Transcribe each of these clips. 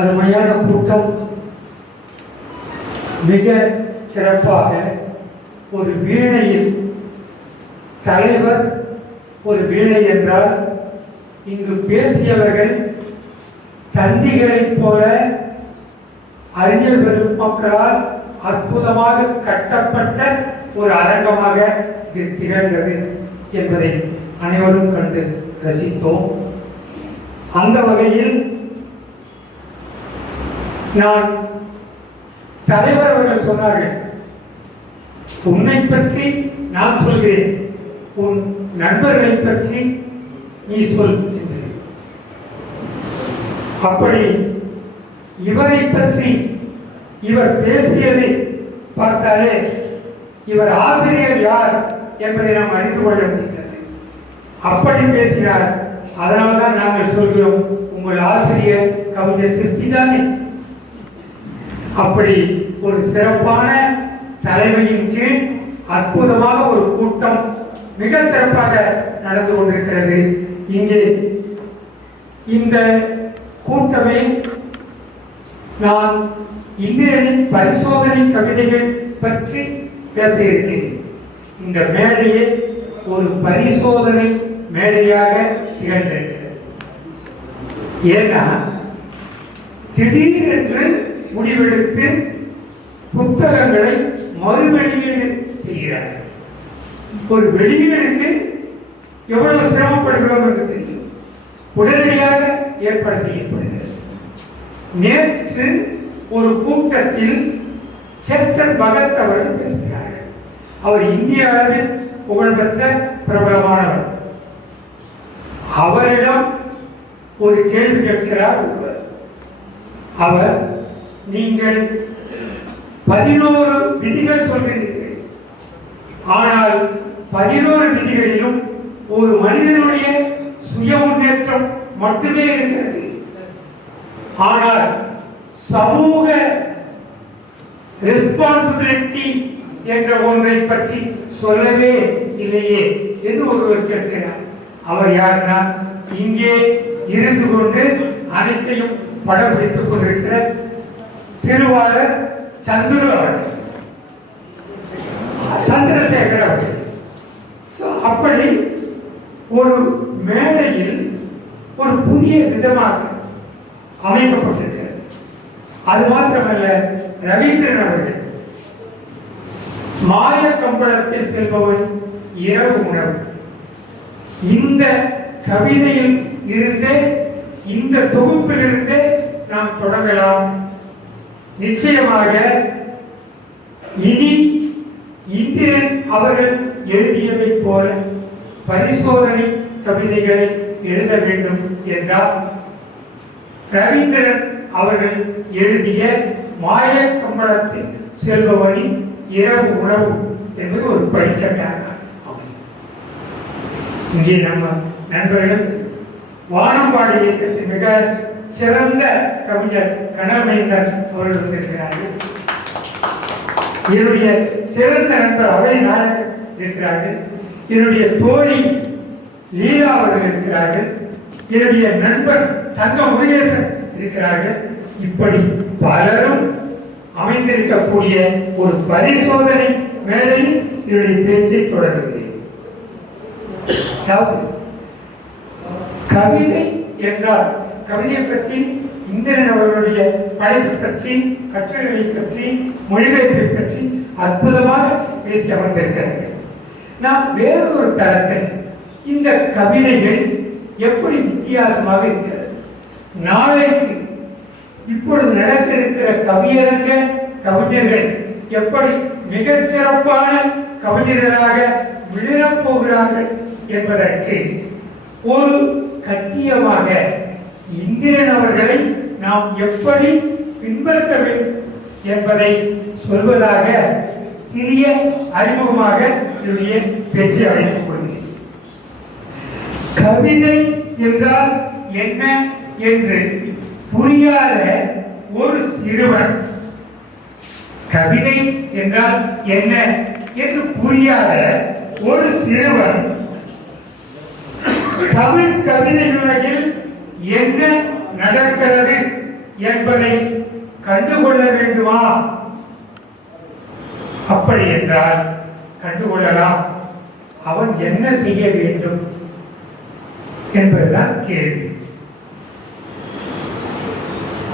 அருமையான கூட்டம். மிக சிறப்பாக ஒரு வீணையில் தலைவர் ஒரு வீணை என்றால் இங்கு பேசியவர்கள் தந்திகளைப் போல அறிஞர் பெருமக்களால் அற்புதமாக கட்டப்பட்ட ஒரு அரங்கமாக இது திகழ்கிறது என்பதை அனைவரும் கண்டு ரசித்தோம். அந்த வகையில் நான் தலைவர் அவர்கள் சொன்னார்கள் உன்னை பற்றி நான் சொல்கிறேன். உன் நண்பர்களை பற்றி நீ சொல் என்று. அப்படி இவரை பற்றி இவர் பேசியதை பார்த்தாலே இவர் ஆசிரியர் யார் என்பதை நாம் அறிந்து கொள்ள முடிகிறது. அப்படி பேசினார் அதனால்தான் நாங்கள் சொல்கிறோம் உங்கள் ஆசிரியர் கவிஞர் சிற்பி தானே அப்படி ஒரு சிறப்பான தலைமையின் கீழ் அற்புதமாக ஒரு கூட்டம் மிக சிறப்பாக நடந்து கொண்டிருக்கிறது. இங்கே இந்த கூட்டமே நான் இந்திரனின் பரிசோதனை கவிதைகள் பற்றி பேச இருக்கிறேன். இந்த மேடையே ஒரு பரிசோதனை மேடையாக திகழ்ந்திருக்கிறது. ஏன்னா திடீரென்று முடிவெடுத்து புத்தகங்களை மறுவெளியீடு செய்கிறார். ஒரு வெளியீடுக்கு எவ்வளவு சிரமப்படுகிறோம் என்று தெரியும். உடனடியாக ஏற்பாடு செய்யப்படுகிறது. நேற்று ஒரு கூட்டத்தில் சேத்தன் பகத் அவர்கள் பேசுகிறார். அவர் இந்திய அளவில் புகழ்பெற்ற பிரபலமானவர். அவரிடம் ஒரு கேள்வி கேட்கிறார் ஒருவர். அவர் நீங்கள் பதினோரு விதிகள் சொல்கிறீர்கள் ஆனால் பதினோரு விதிகளிலும் ஒரு மனிதனுடைய சுய முன்னேற்றம் மட்டுமே இருக்கிறது. ஆனால் சமூக ரெஸ்பான்சிபிலிட்டி என்ற ஒன்றை பற்றி சொல்லவே இல்லையே என்று ஒருவர் கேட்கிறார். அவர் யாருன்னா இங்கே இருந்து கொண்டு அனைத்தையும் படம் பிடித்துக் கொண்டிருக்கிற திருவாளர் சந்துரு அவர்கள் சந்திரசேகர் அவர்கள் அப்படி ஒரு மேடையில் ஒரு புதிய விதமாக அமைக்கப்பட்டிருக்கிறது. அது மாத்திரமல்ல ரவீந்திரன் அவர்கள் மாய கம்பளத்தில் செல்பவன் இரவு உணவு. இந்த கவிதையில் இருந்தே இந்த தொகுப்பிலிருந்தே நாம் தொடங்கலாம். நிச்சயமாக இனி இந்திரன் அவர்கள் எழுதியதை போல பரிசோதனை கவிதைகளை எழுத வேண்டும் என்றால் ரவீந்திரன் அவர்கள் எழுதிய மாய கம்பளத்தில் செல்பவனின் இரவு உணவு என்பது ஒரு படிக்கட்டாக இங்கே நம்ம நண்பர்கள் வானம்பாடி இயக்கத்தின் மிக சிறந்த கவிஞர் கனமேந்தர் அவர்கள் வந்திருக்கிறார்கள் என்னுடைய சிறந்த நண்பர் அவை நாயகர் இருக்கிறார்கள். என்னுடைய தோழி லீலா அவர்கள் இருக்கிறார்கள். என்னுடைய நண்பர் தங்க முருகேசன் இருக்கிறார்கள். இப்படி பலரும் அமைந்திருக்கக்கூடிய ஒரு பரிசோதனை மேலையும் என்னுடைய பேச்சை தொடங்குகிறேன். கவிதை என்றால் கவிதையை பற்றி இந்திரன் அவர்களுடைய படைப்பு பற்றி கட்டுரைகளை பற்றி மொழிபெயர்ப்பை பற்றி அற்புதமாக பேசி அமர்ந்திருக்கிறார்கள். நான் வேறொரு தளத்தில் இந்த கவிதைகள் எப்படி வித்தியாசமாக இருக்கிறது? நாளைக்கு இப்பொழுது நடக்க இருக்கிற கவியரங்க கவிஞர்கள் எப்படி மிகச்சிறப்பான கவிஞர்களாக விழப்போகிறார்கள் என்பதற்கு ஒரு கத்தியமாக இந்திரன் அவர்களை நாம் எப்படி பின்பற்ற வேண்டும் என்பதை சொல்வதாக சிறிய அறிமுகமாக என்னுடைய பேச்சை அழைத்துக் கொள்கிறேன். கவிதை என்றால் என்ன என்று புரியாத ஒரு சிறுவன் கவிதை என்றால் என்ன என்று புரியாத ஒரு சிறுவன் தமிழ் கவிதை உலகில் என்ன நடக்கிறது என்பதை கண்டுகொள்ள வேண்டுமா? அப்படி என்றால் கண்டுகொள்ளலாம். அவன் என்ன செய்ய வேண்டும் என்பதுதான் கேள்வி.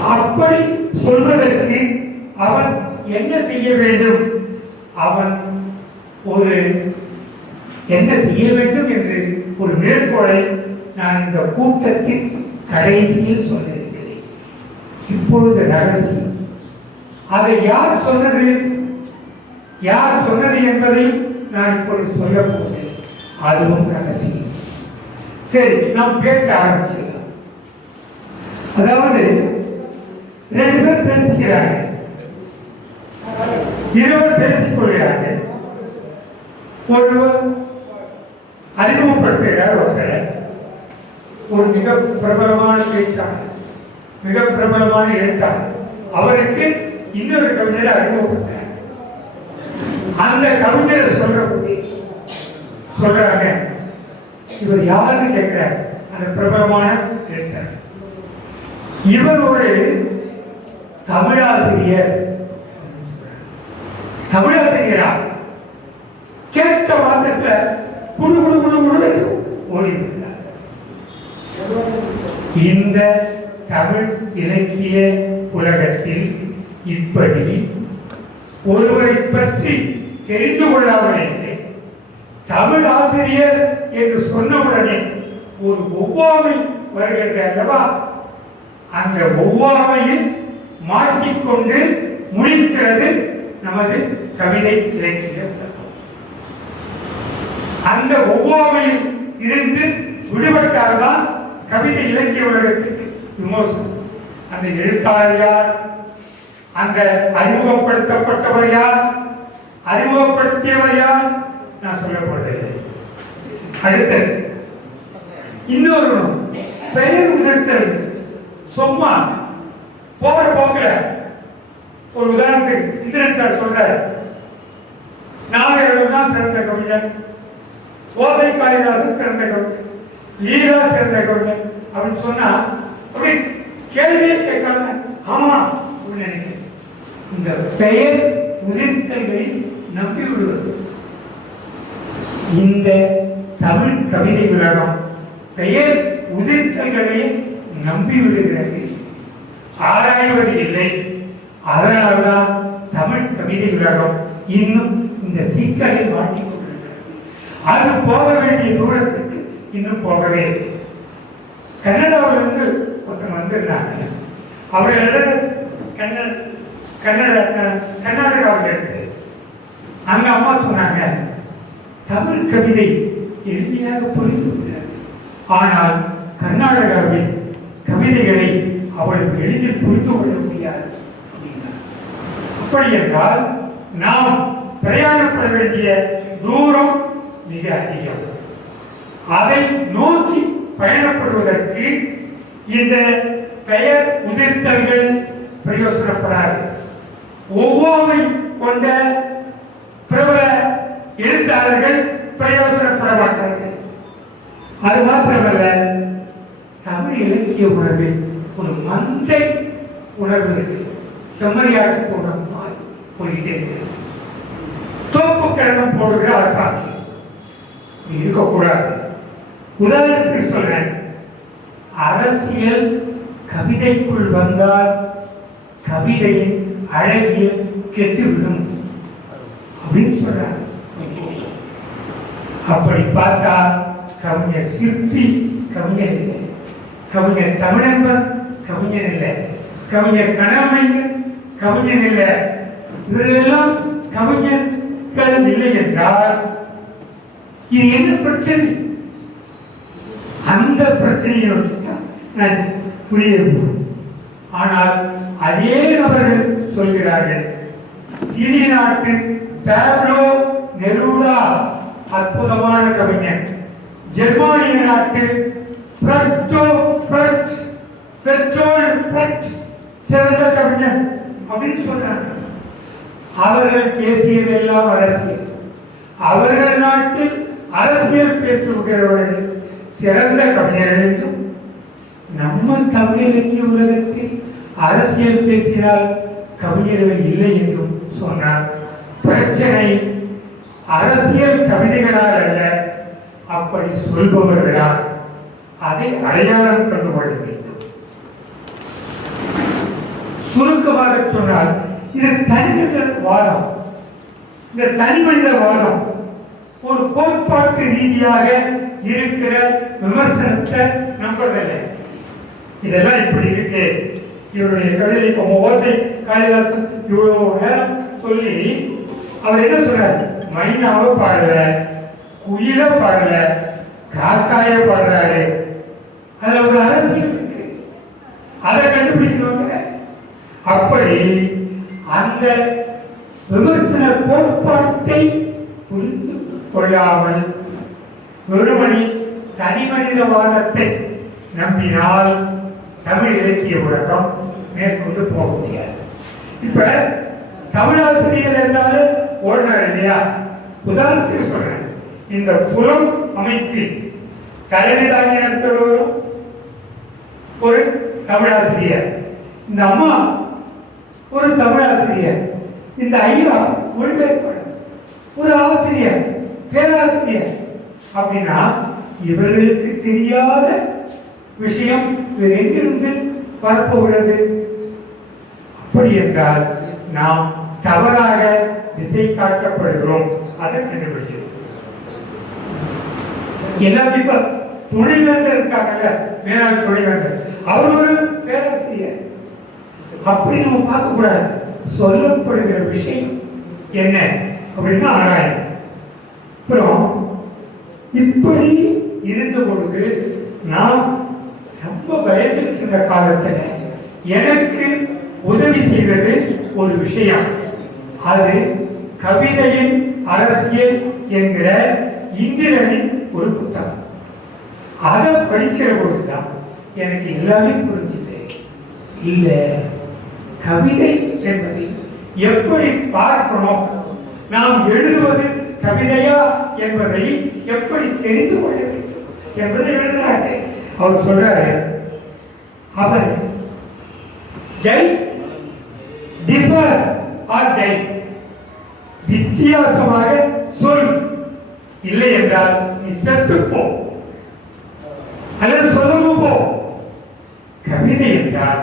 அப்படி சொல்வதற்கு அவன் என்ன செய்ய வேண்டும்? அவன் ஒரு என்ன செய்ய வேண்டும் என்று ஒரு மேற்கோளை நான் இந்த கூட்டத்தின் கடைசியில் சொல்லியிருக்கிறேன். இப்பொழுது ரகசியம். அதை யார் சொன்னது? யார் சொன்னது என்பதை நான் இப்பொழுது சொல்ல போகிறேன். அதுவும் ரகசியம். சரி நாம் பேச ஆரம்பிச்சிடலாம். அதாவது ரெண்டு பேர் பேசுகிறார்கள். இருவர் பேசிக் கொள்கிறார்கள். ஒருவர் அறிமுகப்படுத்துகிறார் ஒருத்தர் ஒரு மிக பிரபலமான பேச்சாளர் மிக பிரபலமான எழுத்தாளர் அவருக்கு இன்னொரு கவிஞரை அறிமுகப்படுத்தார் அந்த கவிஞரை சொல்ற சொல்றாங்க. இவர் யாருன்னு கேட்கிறார். அந்த பிரபலமான எழுத்தாளர் இவர் ஒரு தமிழாசிரியர். தமிழாசிரியரா? கேட்ட மாத்திரத்துல குடு குடு குடு குடு ஓடி இந்த தமிழ் இலக்கிய உலகத்தில் இப்படி ஒருவரை பற்றி தெரிந்து கொள்ளாமலே தமிழ் ஆசிரியர் என்று சொன்னவுடனே ஒரு ஒவ்வாமை வருகிறது அல்லவா? அந்த ஒவ்வாமையில் மாற்றிக்கொண்டு முடிக்கிறது நமது கவிதை இலக்கியம். அந்த ஒவ்வாமையில் இருந்து விடுபட்டால்தான் கவிதை இலக்கிய உலகத்துக்கு விமோசனம். அந்த எழுத்தாளர் யார்? அந்த அறிமுகப்படுத்தப்பட்டவர் யார்? அறிமுகப்படுத்தியவர் யார்? நான் சொல்ல போறதில்லை அடுத்தது இன்னொரு பெயர் உணர்த்தல். சும்மா. போற போக்குல. ஒரு உதாரணத்துக்கு இந்திரன் சார் சொல்றாரு. நாகர்கள் தான் சிறந்த கவிஞர். கோதை காளிதாசன் சிறந்த கவிஞர் லீலா சிறந்த கவிஞர் அப்படின்னு சொன்னா அப்படி கேள்வியே கேட்காம ஆமா நினைக்கிறேன். இந்த பெயர் உதிர்த்தல்களை நம்பி விடுவது. இந்த தமிழ் கவிதை உலகம் பெயர் உதிர்த்தல்களை நம்பி விடுகிறது. ஆராய்வது இல்லை. அதனால்தான் தமிழ் கவிதை உலகம் இன்னும் இந்த சிக்கலை மாற்றி அது போக வேண்டிய தூரத்துக்கு இன்னும் போகவே கன்னடாவிலிருந்து ஒருத்தன் வந்திருந்தாங்க. அவர் கன்ன கன்னட கன்னட கர்நாடகாவில் இருந்து. அங்க அம்மா சொன்னாங்க தமிழ் கவிதை எளிமையாக புரிந்து விடுகிறது ஆனால் கர்நாடகாவில் கவிதைகளை அவளுக்கு எளிதில் புரிந்து கொள்ள முடியாது. அப்படி என்றால் நாம் பிரயாணப்பட வேண்டிய தூரம் மிக அதிகம். அதை நோக்கி பயணப்படுவதற்கு இந்த பெயர் உதிர்த்தல்கள் பிரயோசனப்படாது. ஒவ்வாமை கொண்ட பிரபல எழுத்தாளர்கள் பிரயோசனப்பட மாட்டார்கள். அது மாத்திரமல்ல தமிழ் இலக்கிய உணர்வில் ஒரு மந்தை உணர்வு இருக்கு. செம்மறியாட்டு போன மாதிரி போயிட்டே இருக்கு. தோப்பு கிழங்கு போடுகிற அரசாங்கம். இருக்கக்கூடாது. உதாரணத்துக்கு சொல்றேன். அரசியல் கவிதைக்குள் வந்தால் கவிதையின் அழகியல் கெட்டுவிடும். அப்படின்னு சொல்றாங்க. அப்படி பார்த்தா கவிஞர் சிற்பி கவிஞர் இல்லை. கவிஞர் தமிழன்பர் கவிஞர் இல்லை. கவிஞர் கனமைஞர் கவிஞர் இல்லை. இவரெல்லாம் கவிஞர்கள் இல்லை என்றால் இது என்ன பிரச்சனை? அந்த பிரச்சனையை நோக்கித்தான் நான் புரிய ஆனால் அதே நபர்கள் சொல்கிறார்கள் சிலி நாட்டு பேப்லோ நெருடா அற்புதமான கவிஞர். ஜெர்மானிய நாட்டு பிரட்டோ பிரட் பெட்ரோல் பிரட் சிறந்த கவிஞர் அப்படின்னு சொல்றாங்க. அவர்கள் பேசியதெல்லாம் அரசியல். அவர்கள் நாட்டில் அரசியல் பேசுகிறவர்கள் சிறந்த கவிஞர்கள் என்றும் நம்ம தமிழ் இலக்கிய உலகத்தில் அரசியல் பேசினால் கவிஞர்கள் இல்லை என்றும் சொன்னார். பிரச்சனை அரசியல் கவிதைகளால் அல்ல அப்படி சொல்பவர்களால். அதை அடையாளம் கண்டு கொள்ள வேண்டும். சுருக்கமாக சொன்னால் இது தனிமனித வாதம். இந்த தனிமனித வாதம் ஒரு கோட்பாட்டு ரீதியாக இருக்கிற விமர்சனத்தை நம்பவில்லை இதெல்லாம் இப்படி இருக்கு. இவருடைய கவிதை இப்போ ஓசை. காளிதாசன் இவ்வளவு நேரம் சொல்லி அவர் என்ன சொல்றாரு? மைனாவை பாடல குயில பாடல காக்காய பாடுறாரு. அதுல ஒரு அரசியல் இருக்கு. அதை கண்டுபிடிக்கணுங்க அப்படி அந்த விமர்சன கோட்பாட்டை கொள்ளாமல் வெறுமணி தனி மனிதவாதத்தை நம்பினால் தமிழ் இலக்கிய உலகம் மேற்கொண்டு போக முடியாது. இப்ப தமிழாசிரியர் என்றாலும் ஓடினார் இல்லையா? உதாரணத்துக்கு சொல்றேன். இந்த புலம் அமைப்பில் தலைமை தாங்கி நடத்துகிறவரும் ஒரு தமிழாசிரியர். இந்த அம்மா ஒரு தமிழாசிரியர். இந்த ஐயா மொழிபெயர்ப்பாளர் ஒரு ஆசிரியர். பேராசிரியர் அப்படின்னா இவர்களுக்கு தெரியாத விஷயம் வேறு எங்கிருந்து உள்ளது அப்படி என்றால் நாம் தவறாக திசை காட்டப்படுகிறோம். அதை கண்டுபிடிக்கிறோம். எல்லாம் இப்ப துணைவேந்தர் இருக்காங்கல்ல மேலாள் துணைவேந்தர். அவர் ஒரு பேராசிரியர். அப்படி நம்ம பார்க்கக்கூடாது. சொல்லப்படுகிற விஷயம் என்ன? அப்படின்னா ஆராயம் அப்புறம் இப்படி இருந்த பொழுது நான் ரொம்ப பயந்திருக்கின்ற காலத்துல எனக்கு உதவி செய்தது ஒரு விஷயம். அது கவிதையின் அரசியல் என்கிற இந்திரனின் ஒரு புத்தகம். அதை படிக்கிற பொழுதுதான் எனக்கு எல்லாமே புரிஞ்சுது. இல்ல கவிதை என்பதை எப்படி பார்க்கணும்? நாம் எழுதுவது கவிதையா என்பதை எப்படி தெரிந்து கொள்ள வேண்டும் என்பதை எழுதுறாரு அவர் சொல்றாரு அவர் டை டிஃபர் ஆர் டை வித்தியாசமாக சொல் இல்லை என்றால் நீ செத்து போ. அல்லது சொல்லவும் போ. கவிதை என்றால்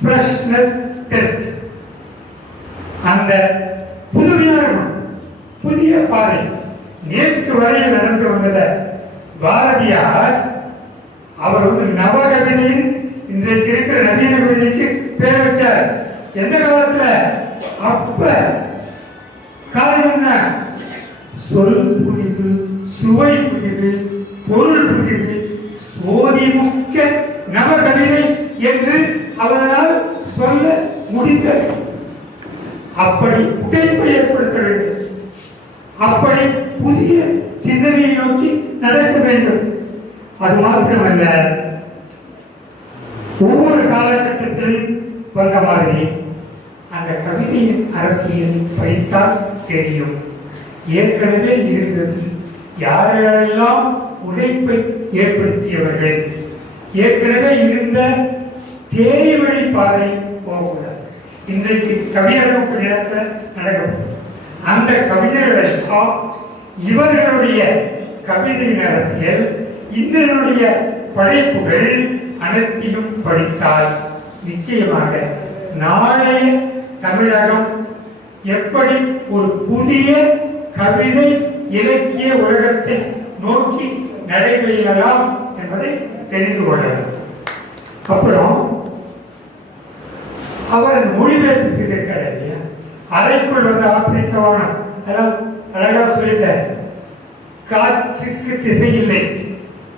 ஃப்ரெஷ்னஸ் டெஸ்ட் அந்த புதுமையான புதிய பாதை நேற்று வரையில் நடந்து வந்தத பாரதியார் அவர் வந்து நவகவிதையின் இன்றைக்கு இருக்கிற நவீன கவிதைக்கு பேர் வச்சார். எந்த காலத்துல? அப்ப. காலம் என்ன? சொல் புதிது சுவை புதிது பொருள் புதிது சோதிமுக்க நவகவிதை என்று அவரால் சொல்ல முடிந்தது. அப்படி உடைப்பை ஏற்படுத்த வேண்டும். அப்படி புதிய சிந்தனையை நோக்கி நடக்க வேண்டும். அது மாத்திரமல்ல ஒவ்வொரு காலகட்டத்திலும் வந்த மாதிரி அந்த கவிதையின் அரசியல் படித்தால் தெரியும். ஏற்கனவே இருந்தது. யாரெல்லாம் உழைப்பை ஏற்படுத்தியவர்கள்? ஏற்கனவே இருந்த தேரி வழி பாதை போகக்கூடாது. இன்றைக்கு கவிஞர்கள் நேரத்தில் நடக்கப்படும் அந்த கவிஞர்கள் இவர்களுடைய கவிதையின் அரசியல் இந்திரனுடைய படைப்புகள் அனைத்திலும் படித்தால் நிச்சயமாக நாளைய தமிழகம் எப்படி ஒரு புதிய கவிதை இலக்கிய உலகத்தை நோக்கி நடைபெறலாம் என்பதை தெரிந்து கொள்ளலாம் அப்புறம் அவர் மொழிபெயர்ப்பு செய்திருக்காரு அறைக்குள் வந்து ஆப்பிரிக்க வானம் அதான் அழகா சொல்லிட்டார் காற்றுக்கு திசை இல்லை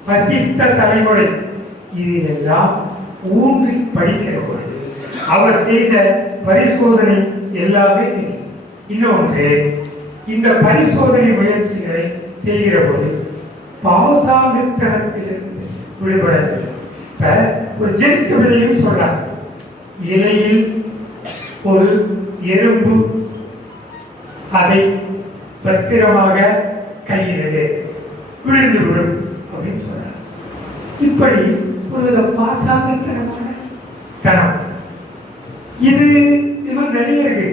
பசித்த தலைமுறை. இதிலெல்லாம் ஊன்றி படிக்கிற பொழுது அவர் செய்த பரிசோதனை எல்லாமே தெரியும். இன்னொன்று இந்த பரிசோதனை முயற்சிகளை செய்கிற போது பாசாங்குத்தனத்திலிருந்து விடுபட ஒரு ஜென் விதையும் சொல்றாங்க. இலையில் ஒரு எறும்பு அதை பத்திரமாக கையிலது. விழுந்து விடும் அப்படின்னு சொன்னார் இப்படி ஒரு பாசாமித்தனமான தனம். இது இன்னும் நிறைய இருக்கு.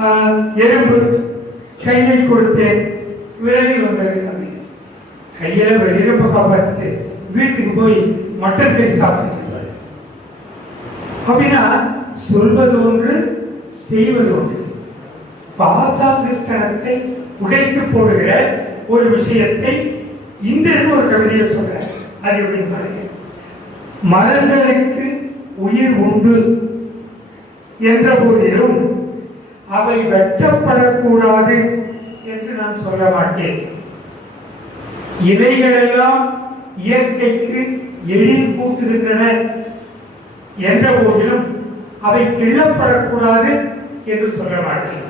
ஆஹ், எறும்பு கையை கொடுத்தேன் விரலில் வந்தது அப்படின்னு கையில எறும்பை காப்பாற்றிட்டு வீட்டுக்கு போய் மட்டன் கறி சாப்பிட்டு அப்படின்னா சொல்வது ஒன்று செய்வது ஒன்று உடைத்து போடுகிற ஒரு விஷயத்தை இந்த ஒரு கவிதையை சொல்ற அது எப்படின்னு பாருங்க. மரங்களுக்கு உயிர் உண்டு என்ற போதிலும் அவை வெட்டப்படக்கூடாது என்று நான் சொல்ல மாட்டேன். இவைகளெல்லாம் இயற்கைக்கு எழில் கூட்டுகின்றன என்ற போதிலும் அவை கிள்ளப்படக்கூடாது என்று சொல்ல மாட்டேன்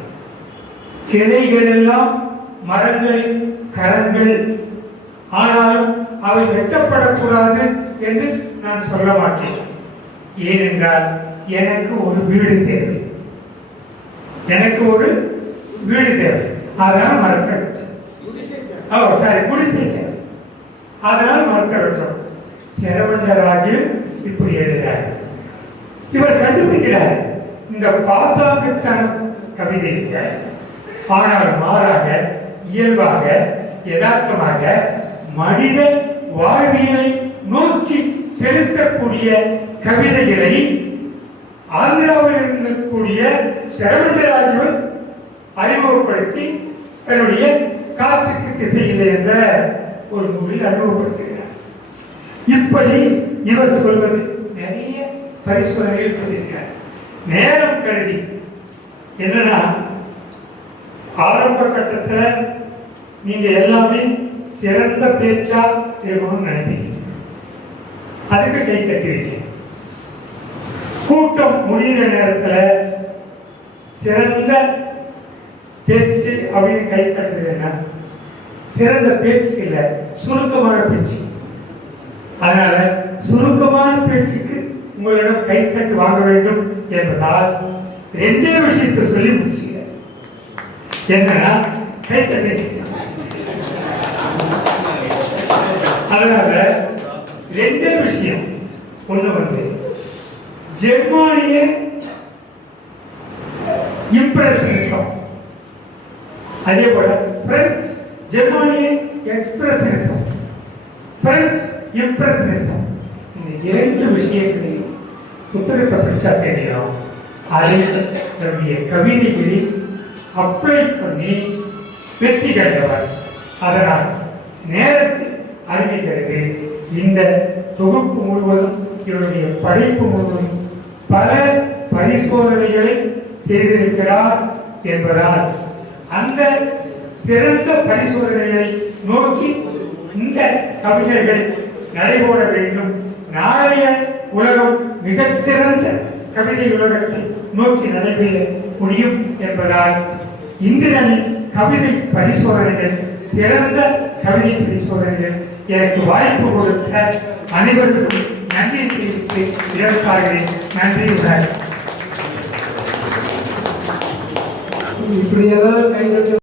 கிளைகள் எல்லாம் மரங்களின் கரங்கள். ஆனாலும் அவை வெட்டப்படக்கூடாது என்று நான் சொல்ல மாட்டேன். ஏனென்றால் எனக்கு ஒரு வீடு தேவை. எனக்கு ஒரு வீடு தேவை. அதனால் மரத்தை ஓ சாரி குடிசை தேவை. அதனால் மரத்தை வெட்டோம் செரவண்டராஜு இப்படி எழுதுகிறார். இவர் கண்டுபிடிக்கிறார். இந்த பாசாங்குத்தன கவிதையில ஆனால் மாறாக இயல்பாக யதார்த்தமாக மனித வாழ்வியலை நோக்கி செலுத்தக்கூடிய கவிதைகளை ஆந்திராவில் இருக்கக்கூடிய சரவண்டராஜு அறிமுகப்படுத்தி தன்னுடைய காற்றுக்கு திசையில்லை என்ற ஒரு நூலில் அறிமுகப்படுத்துகிறார். இப்படி இவர் சொல்வது நிறைய பரிசோதனைகள் சொல்லியிருக்கார். நேரம் கருதி. என்னன்னா ஆரம்ப கட்டத்தில் நீங்க எல்லாமே சிறந்த பேச்சா இருக்கணும்னு நினைப்பீங்க. அதுக்கு கை தட்டுவீங்க கூட்டம் முடிகிற நேரத்தில் சிறந்த பேச்சு அப்படின்னு கை தட்டுறதுன்னா சிறந்த பேச்சுக்கு இல்லை சுருக்கமான பேச்சு. அதனால சுருக்கமான பேச்சுக்கு உங்களிடம் கைத்தட்டு வாங்க வேண்டும் என்பதால் ரெண்டே விஷயத்தை சொல்லி முடிச்சுங்க என்னன்னா கைத்தட்டு அதனால ரெண்டே விஷயம். ஒண்ணு வந்து ஜெர்மானிய இம்ப்ரெஷனிசம் அதே போல பிரெஞ்சு ஜெர்மானிய எக்ஸ்பிரஷனிசம் பிரெஞ்சு இம்ப்ரெஷனிசம் இந்த இரண்டு விஷயங்களையும் புத்தகத்தை படித்தா தெரியும் அதை தன்னுடைய கவிதைகளில் அப்ளை பண்ணி வெற்றி கண்டவர். அதனால் நேரத்தை அறிவிக்கிறது இந்த தொகுப்பு முழுவதும் இவருடைய படைப்பு முழுவதும் பல பரிசோதனைகளை செய்திருக்கிறார் என்பதால் அந்த சிறந்த பரிசோதனைகளை நோக்கி இந்த கவிஞர்கள் நடைபோட வேண்டும். நாளைய உலகம் மிகச்சிறந்த கவிதை உலகத்தை நோக்கி நடைபெற முடியும் என்பதால் இந்திரனின் கவிதை பரிசோதனைகள் சிறந்த கவிதை பரிசோதனைகள் எனக்கு வாய்ப்பு கொடுத்த அனைவருக்கும் நன்றி தெரிவித்து இதற்காக நன்றி இப்படி இப்படியெல்லாம்